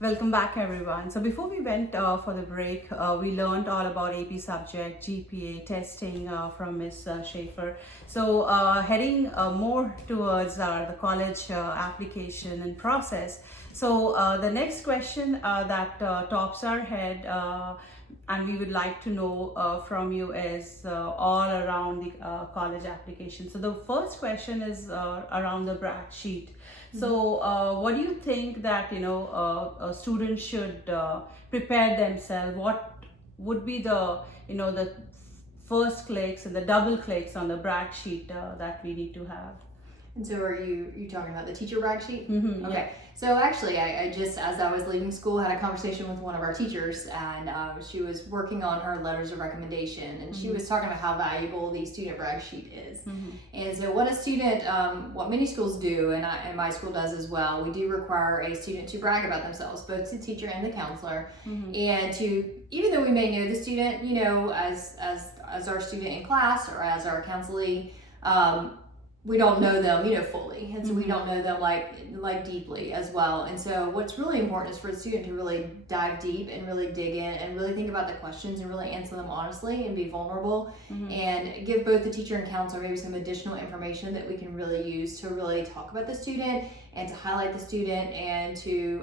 Welcome back, everyone. So before we went for the break, we learned all about AP subject, GPA, testing from Miss Schaeffer. So heading more towards the college application and process. So the next question that tops our head and we would like to know from you is all around the college application. So the first question is around the brag sheet. So, what do you think that a student should prepare themselves? What would be the the first clicks and the double clicks on the brag sheet that we need to have? And so are you talking about the teacher brag sheet? Mm-hmm, Okay. yeah. So actually, I just, as I was leaving school, had a conversation with one of our teachers, and she was working on her letters of recommendation, and she was talking about how valuable the student brag sheet is. And so what a student, what many schools do, and my school does as well, we do require a student to brag about themselves, both to the teacher and the counselor, and to, even though we may know the student, as our student in class or as our counselee, we don't know them, fully, and so we don't know them like deeply as well. And so what's really important is for the student to really dive deep and really dig in and really think about the questions and really answer them honestly and be vulnerable, and give both the teacher and counselor maybe some additional information that we can really use to really talk about the student and to highlight the student and to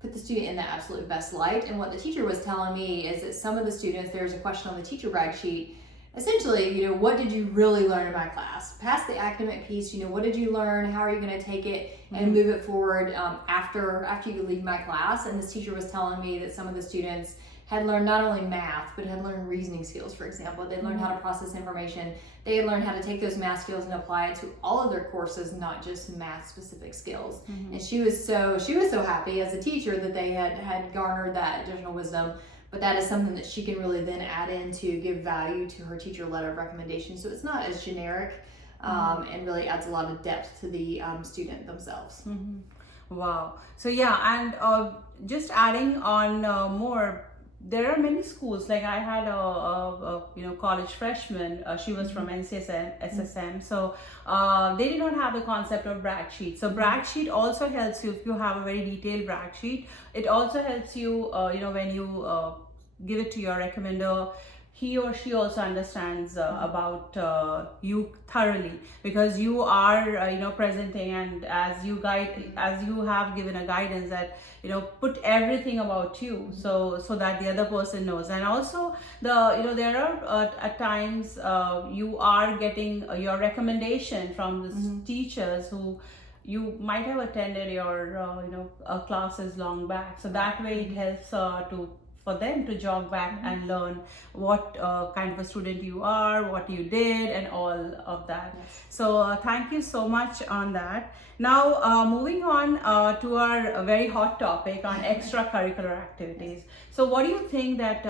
put the student in the absolute best light. And what the teacher was telling me is that some of the students, there's a question on the teacher brag sheet. Essentially, what did you really learn in my class? Past the academic piece, what did you learn? How are you going to take it and move it forward after you leave my class? And this teacher was telling me that some of the students had learned not only math, but had learned reasoning skills, for example. They learned how to process information. They had learned how to take those math skills and apply it to all of their courses, not just math specific skills. And she was so happy as a teacher that they had garnered that additional wisdom. But that is something that she can really then add in to give value to her teacher letter of recommendation. So it's not as generic, and really adds a lot of depth to the student themselves. Wow. So yeah, and just adding on more, there are many schools. Like I had a college freshman. She was from NCSM, SSM. So they did not have the concept of brag sheet. So brag sheet also helps you if you have a very detailed brag sheet. It also helps you, when you give it to your recommender, he or she also understands about you thoroughly, because you are presenting, and as you have given a guidance that put everything about you, so that the other person knows. And also there are at times you are getting your recommendation from the teachers who you might have attended your classes long back, so that way it helps for them to jog back and learn what kind of a student you are, what you did, and all of that. Yes. So thank you so much on that. Now moving on to our very hot topic on extracurricular activities. So what do you think that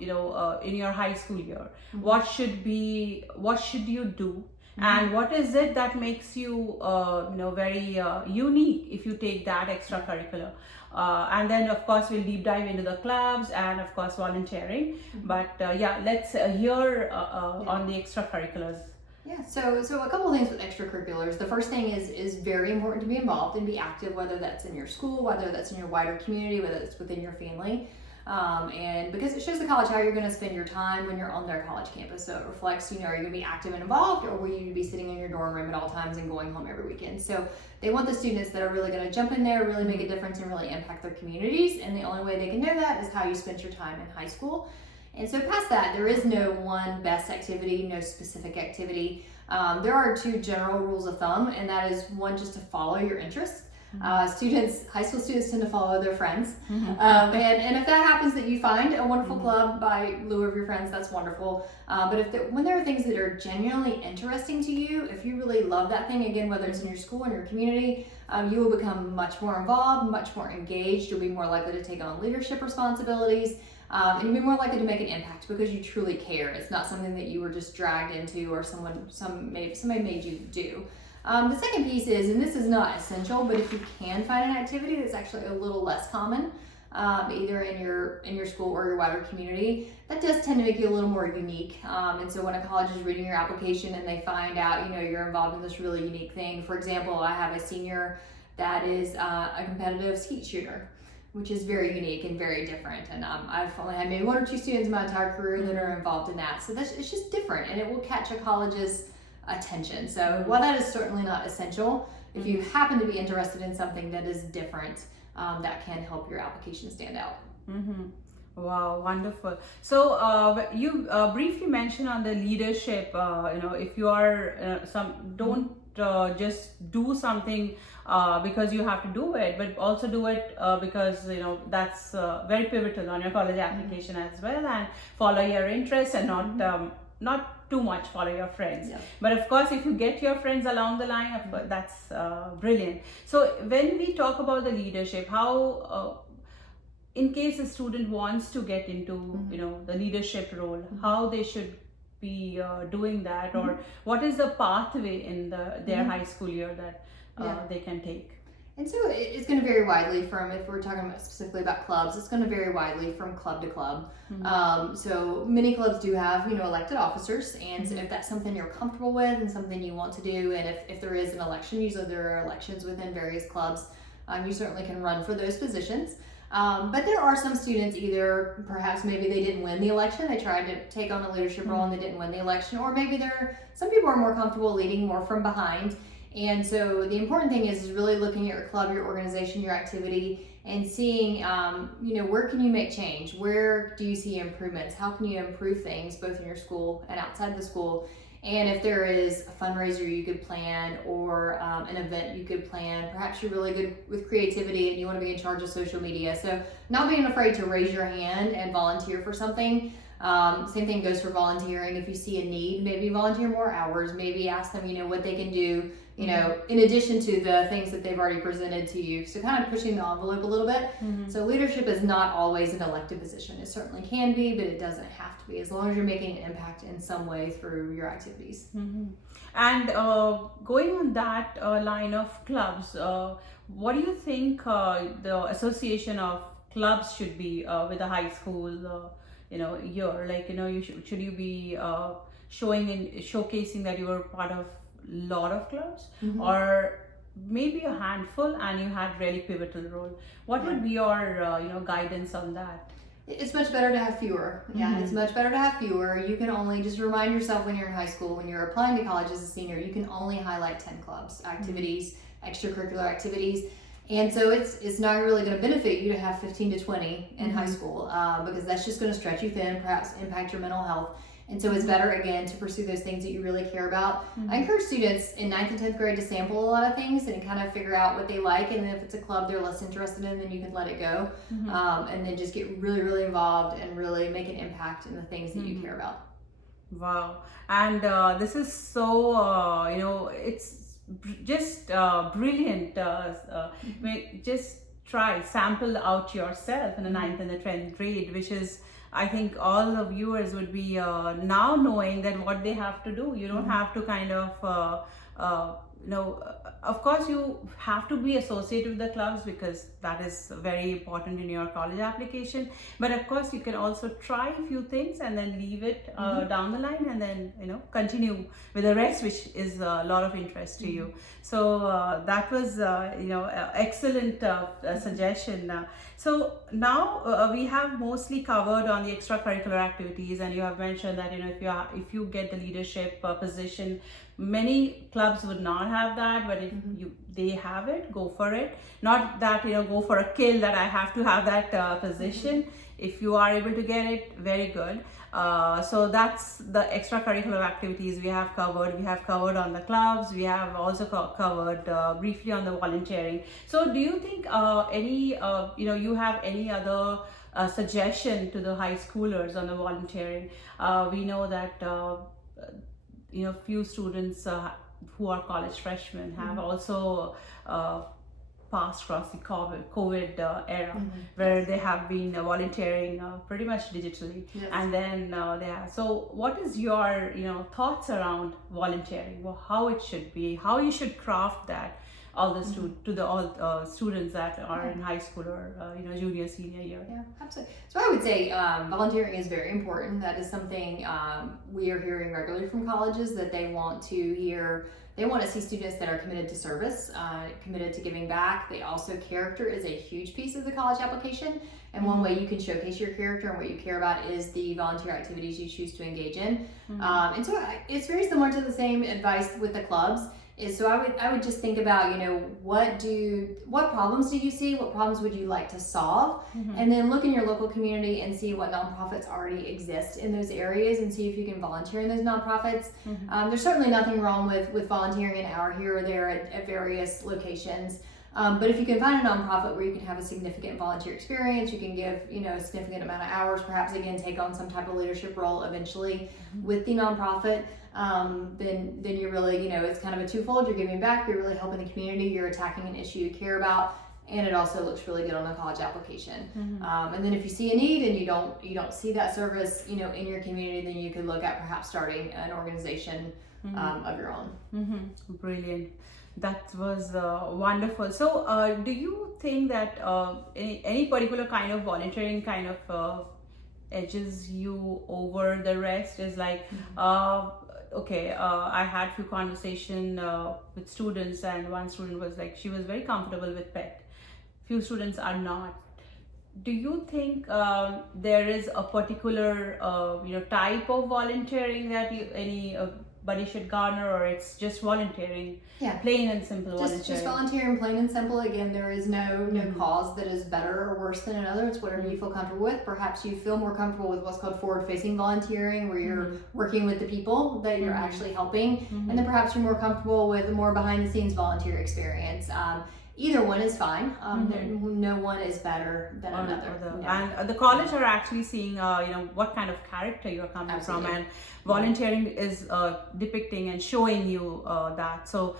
in your high school year, what should you do? And what is it that makes you very unique if you take that extracurricular? And then of course we'll deep dive into the clubs and of course volunteering. But let's hear on the extracurriculars. Yeah, so a couple of things with extracurriculars. The first thing is very important to be involved and be active, whether that's in your school, whether that's in your wider community, whether it's within your family. And because it shows the college how you're going to spend your time when you're on their college campus. So it reflects, are you going to be active and involved, or will you be sitting in your dorm room at all times and going home every weekend? So they want the students that are really going to jump in there, really make a difference, and really impact their communities. And the only way they can know that is how you spent your time in high school. And so past that, there is no one best activity, no specific activity. There are two general rules of thumb, and that is one, just to follow your interests. High school students tend to follow their friends. And if that happens that you find a wonderful club by lieu of your friends, that's wonderful. But when there are things that are genuinely interesting to you, if you really love that thing, again, whether it's in your school, in your community, you will become much more involved, much more engaged. You'll be more likely to take on leadership responsibilities. And you'll be more likely to make an impact because you truly care. It's not something that you were just dragged into or somebody made you do. The second piece is, and this is not essential, but if you can find an activity that's actually a little less common, either in your school or your wider community, that does tend to make you a little more unique. And so when a college is reading your application and they find out, you're involved in this really unique thing. For example, I have a senior that is a competitive skeet shooter. which is very unique and very different. And I've only had maybe 1 or 2 students in my entire career that are involved in that. So it's just different, and it will catch a college's attention. So while that is certainly not essential, if you happen to be interested in something that is different, that can help your application stand out. Wow, wonderful. So you briefly mentioned on the leadership, if you are don't just do something because you have to do it, but also do it because that's very pivotal on your college application as well, and follow your interests and not too much follow your friends. But of course, if you get your friends along the line, of course, that's brilliant. So when we talk about the leadership, how in case a student wants to get into the leadership role, how they should be doing that, or what is the pathway in their high school year that they can take? And so it's going to vary widely from, if we're talking about specifically about clubs, it's going to vary widely from club to club. So many clubs do have, elected officers, and so if that's something you're comfortable with and something you want to do, and if there is an election, usually there are elections within various clubs, you certainly can run for those positions. But there are some students, either perhaps maybe they didn't win the election, they tried to take on a leadership role and they didn't win the election, or maybe some people are more comfortable leading more from behind. And so the important thing is really looking at your club, your organization, your activity, and seeing, where can you make change? Where do you see improvements? How can you improve things both in your school and outside the school? And if there is a fundraiser you could plan, or an event you could plan, perhaps you're really good with creativity and you want to be in charge of social media. So not being afraid to raise your hand and volunteer for something. Same thing goes for volunteering. If you see a need, maybe volunteer more hours, maybe ask them, what they can do, in addition to the things that they've already presented to you. So kind of pushing the envelope a little bit. So leadership is not always an elected position. It certainly can be, but it doesn't have to be, as long as you're making an impact in some way through your activities. And going on that line of clubs, what do you think the association of clubs should be with the high school year? Like, should you be showcasing that you were part of a lot of clubs, or maybe a handful and you had really pivotal role? What would be your guidance on that? It's much better to have fewer. It's much better to have fewer. You can only just remind yourself when you're in high school, when you're applying to college as a senior, you can only highlight 10 clubs, activities, extracurricular activities. And so it's not really going to benefit you to have 15 to 20 in high school, because that's just going to stretch you thin, perhaps impact your mental health. And so it's better, again, to pursue those things that you really care about. I encourage students in 9th and 10th grade to sample a lot of things and kind of figure out what they like. And then if it's a club they're less interested in, then you can let it go. And then just get really, really involved and really make an impact in the things that you care about. Wow. And this is so, it's just brilliant. Just sample out yourself in the 9th and the 10th grade, which is, I think all the viewers would be now knowing that what they have to do. You don't have to kind of, of course you have to be associated with the clubs because that is very important in your college application. But of course you can also try a few things and then leave it down the line, and then continue with the rest, which is a lot of interest to you. So that was excellent suggestion. So now we have mostly covered on the extracurricular activities, and you have mentioned that if you get the leadership position, many clubs would not have that, but if they have it, go for it. Not that go for a kill that I have to have that position. If you are able to get it, very good. So that's the extracurricular activities we have covered. We have covered on the clubs. We have also covered briefly on the volunteering. So do you think you have any other suggestion to the high schoolers on the volunteering? We know that few students who are college freshmen have also passed across the COVID era, where they have been volunteering pretty much digitally. And then they have. So what is your thoughts around volunteering? How it should be, how you should craft that all the students that are in high school or junior, senior year. Yeah, absolutely. So I would say volunteering is very important. That is something we are hearing regularly from colleges, that they want to hear. They want to see students that are committed to service, committed to giving back. Character is a huge piece of the college application. And one way you can showcase your character and what you care about is the volunteer activities you choose to engage in. And so it's very similar to the same advice with the clubs. So I would just think about, what problems do you see? What problems would you like to solve? And then look in your local community and see what nonprofits already exist in those areas and see if you can volunteer in those nonprofits. There's certainly nothing wrong with volunteering an hour here or there at various locations. But if you can find a nonprofit where you can have a significant volunteer experience, you can give, a significant amount of hours, perhaps again take on some type of leadership role eventually with the nonprofit, then you're really, it's kind of a twofold. You're giving back, you're really helping the community, you're attacking an issue you care about, and it also looks really good on the college application. And then if you see a need and you don't see that service, in your community, then you could look at perhaps starting an organization of your own. Brilliant. That was wonderful. So do you think that any particular kind of volunteering kind of edges you over the rest? Is like, I had a few conversations with students, and one student was like, she was very comfortable with pet. Few students are not. Do you think there is a particular type of volunteering that anybody should garner, or it's just volunteering? Yeah, plain and simple volunteering. Just volunteering, plain and simple. Again, there is no cause that is better or worse than another. It's whatever you feel comfortable with. Perhaps you feel more comfortable with what's called forward-facing volunteering, where you're working with the people that you're actually helping, and then perhaps you're more comfortable with a more behind-the-scenes volunteer experience. Either one is fine. No one is better than another. And the college are actually seeing, what kind of character you're coming from, and volunteering is depicting and showing you that. So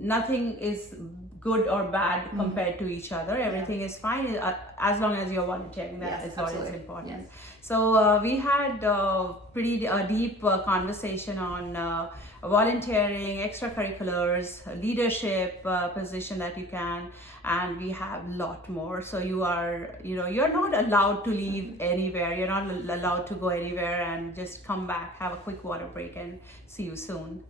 nothing is good or bad compared to each other. Everything is fine as long as you're volunteering. That is what is important. Yes. So we had a pretty deep conversation on volunteering, extracurriculars, leadership position that you can, and we have a lot more. So you are, you're not allowed to leave anywhere. You're not allowed to go anywhere, and just come back, have a quick water break, and see you soon.